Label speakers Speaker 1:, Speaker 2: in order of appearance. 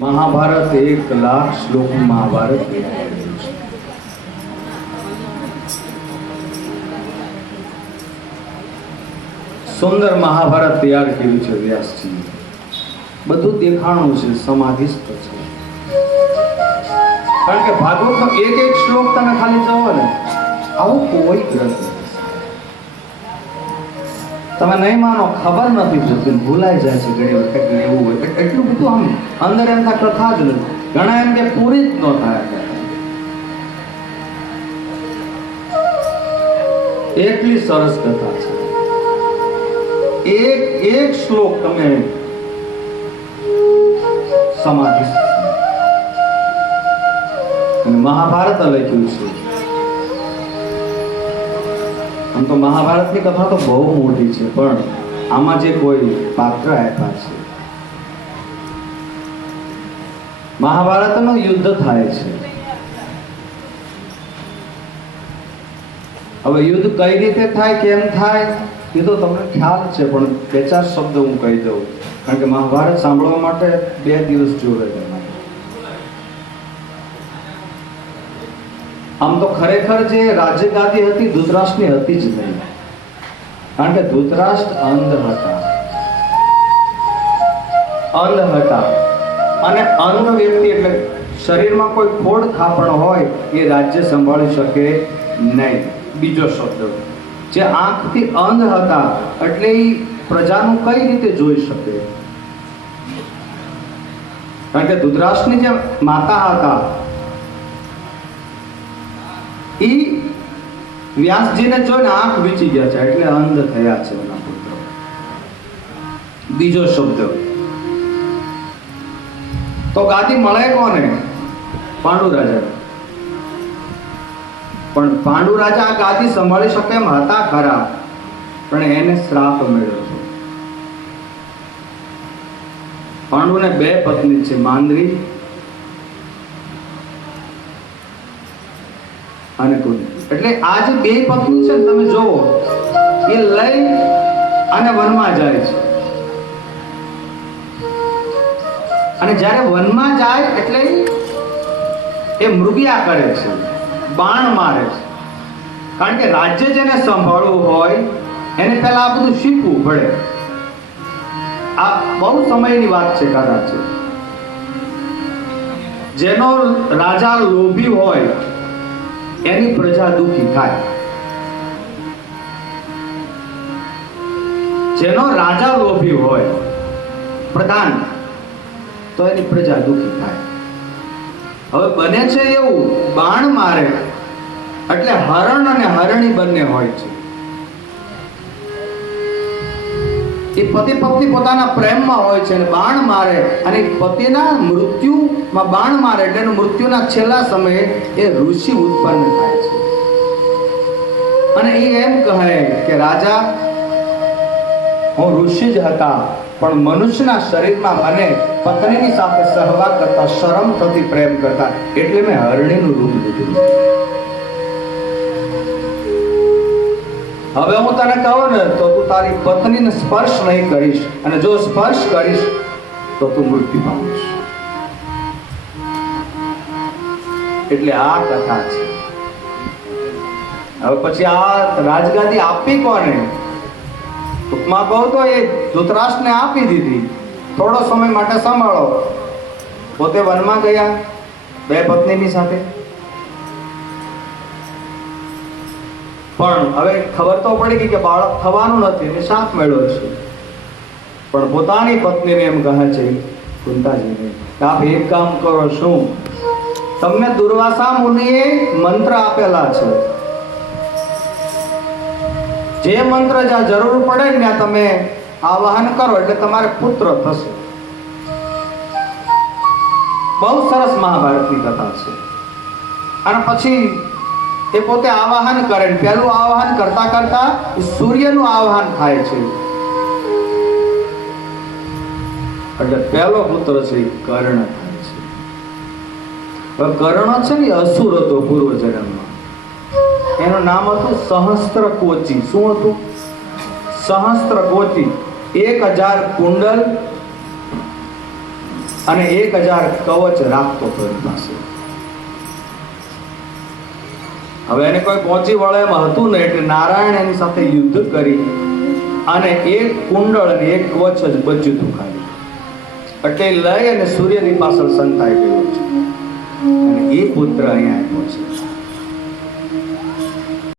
Speaker 1: મહાભારત એક લાખ શ્લોક મહાભારત. સુંદર મહાભારત તૈયાર કર્યું છે વ્યાસજી બધું દેખાણું છે, સમાધિસ્થ છે કારણ કે ભાગવતનો એક એક શ્લોક તમે ખાલી જવો ને, આવું કોઈ ગ્રંથ. તમે નહીં માનો, ખબર નથી જોતી ભૂલાઈ જાય છે ઘણી વખત એવું હોય. એટલું બધું આમ અંદર એમ કથા જ નથી. ઘણા એમ કે પૂરી જ ન થાય. એટલી સરસ કથા છે. એક એક શ્લોક તમે સમાધિ. મહાભારત લખ્યું છે. આમ તો મહાભારતની કથા તો બહુ મોટી છે, પણ આમાં જે કોઈ પાત્ર આપ્યા છે. મહાભારતનું યુદ્ધ થાય છે. હવે યુદ્ધ કઈ રીતે થાય, કેમ થાય, એ તો તમને ખ્યાલ છે, પણ બે ચાર શબ્દ હું કહી દઉં. કારણ કે મહાભારત સાંભળવા માટે બે દિવસ જોવે તમારે આમ તો ખરેખર જે રાજ્ય ગાદી હતી, ધૃતરાષ્ટ્રની હતી જ નહીં. કારણ કે ધૂતરાષ્ટ્ર અંધ હતા. અંધ હતા. અને અંધ વ્યક્તિ એટલે શરીરમાં કોઈ ખોડ ખાપણ હોય, એ રાજ્ય સંભાળી શકે નહીં. બીજો શબ્દ. જે આંખથી અંધ હતા, એટલે એ પ્રજાનું કઈ રીતે જોઈ શકે? કારણ કે ધૂતરાષ્ટ્રની જે માતા હતા એ વ્યાસજીને જોઈને આંખ વીચી ગયા છે, એટલે અંધ થયા છે એના પુત્ર. બીજો શબ્દ. તો ગાદી મળે કોને? પાંડુ રાજા. પણ પાંડુ રાજા આ ગાદી સંભાળી શકે એમ હતા ખરા, પણ એને શ્રાપ મળ્યો છે પાંડુને બે પત્ની છે, માંદ્રી અને કુંતી એટલે આ જે બે પત્ની છે તમે જોવો એ લઈ અને વનમાં જાય છે. અને જ્યારે વનમાં જાય એટલે એ મૃગિયા કરે છે, બાણ મારે છે. કારણ કે રાજ્ય જેને સંભાળવું હોય, એને પહેલા આ બધું શીખવું પડે. આ બહુ સમયની વાત છે કદાચ. જેનો રાજા લોભી હોય એની પ્રજા દુખી થાય. જેનો રાજા લોભી હોય, પ્રધાન, તો એની પ્રજા દુખી થાય. હવે બને છે એવું બાણ મારે, એટલે હરણ અને હરણી બંને હોય છે. એ પતિ પત્ની પોતાના પ્રેમમાં હોય છે અને બાણ મારે અને પતિના મૃત્યુમાં બાણ મારે એટલે મૃત્યુના છેલ્લા સમયે એ ઋષિ ઉત્પન્ન થાય છે. અને એ એમ કહે કે, રાજા, હું ઋષિ જ હતા, પણ મનુષ્યના શરીરમાં મને પત્નીની સાથે સહવાગ કરતા શરમ થતી પ્રેમ કરતા એટલે મેં હરણીનું રૂપ લીધું. હવે હું તને કહું ને, તો તું તારી પત્નીને સ્પર્શ નહીં કરીશ. અને જો સ્પર્શ કરીશ, તો તું મૃત્યુ પામીશ. એટલે આ કથા છે. હવે પછી આ રાજગાદી આપી કોને? ટૂંકમાં કહું તો એ ધૃતરાષ્ટ્રને આપી દીધી. થોડો સમય માટે સંભાળો. પોતે વનમાં ગયા, બે પત્નીની સાથે. પણ હવે ખબર તો પડી ગઈ કે બાળક થવાનું નથી એટલે શાપ મેળવ્યો છે. પણ પોતાની પત્નીને એમ કહે છે, કુંતાજીને, આપ એક કામ કરો શું? તમને દુર્વાસા મુનિએ મંત્ર આપેલા છે. જે મંત્ર જ્યાં જરૂર પડે ને ત્યાં તમે આવાહન કરો એટલે તમારે પુત્ર થશે. બહુ સરસ મહાભારતની કથા છે. અને પછી એ પોતે આવાહન કરે પહેલું આવાહન કરતા કરતા સૂર્યનું આવાહન થાય છે. એટલે પહેલો પુત્ર છે કર્ણ થાય છે. હવે કર્ણ છે ને અસુર હતો પૂર્વ જન્મમાં. એનું નામ હતું સહસ્ત્ર કોચી. શું હતું? સહસ્ત્ર કોચી. એક હજાર કુંડલ અને એક હજાર કવચ રાખતો હતો એની પાસે. હવે એને કોઈ પહોંચી વળે એમ હતું ને એટલે નારાયણ એની સાથે યુદ્ધ કરી અને એક કુંડળ અને એક કવચ જ બચ્યું હતું ખાલી. એટલે લઈ અને સૂર્યની પાછળ સંતાઈ ગયો છે. અને એ પુત્ર અહીંયા આવ્યો છે.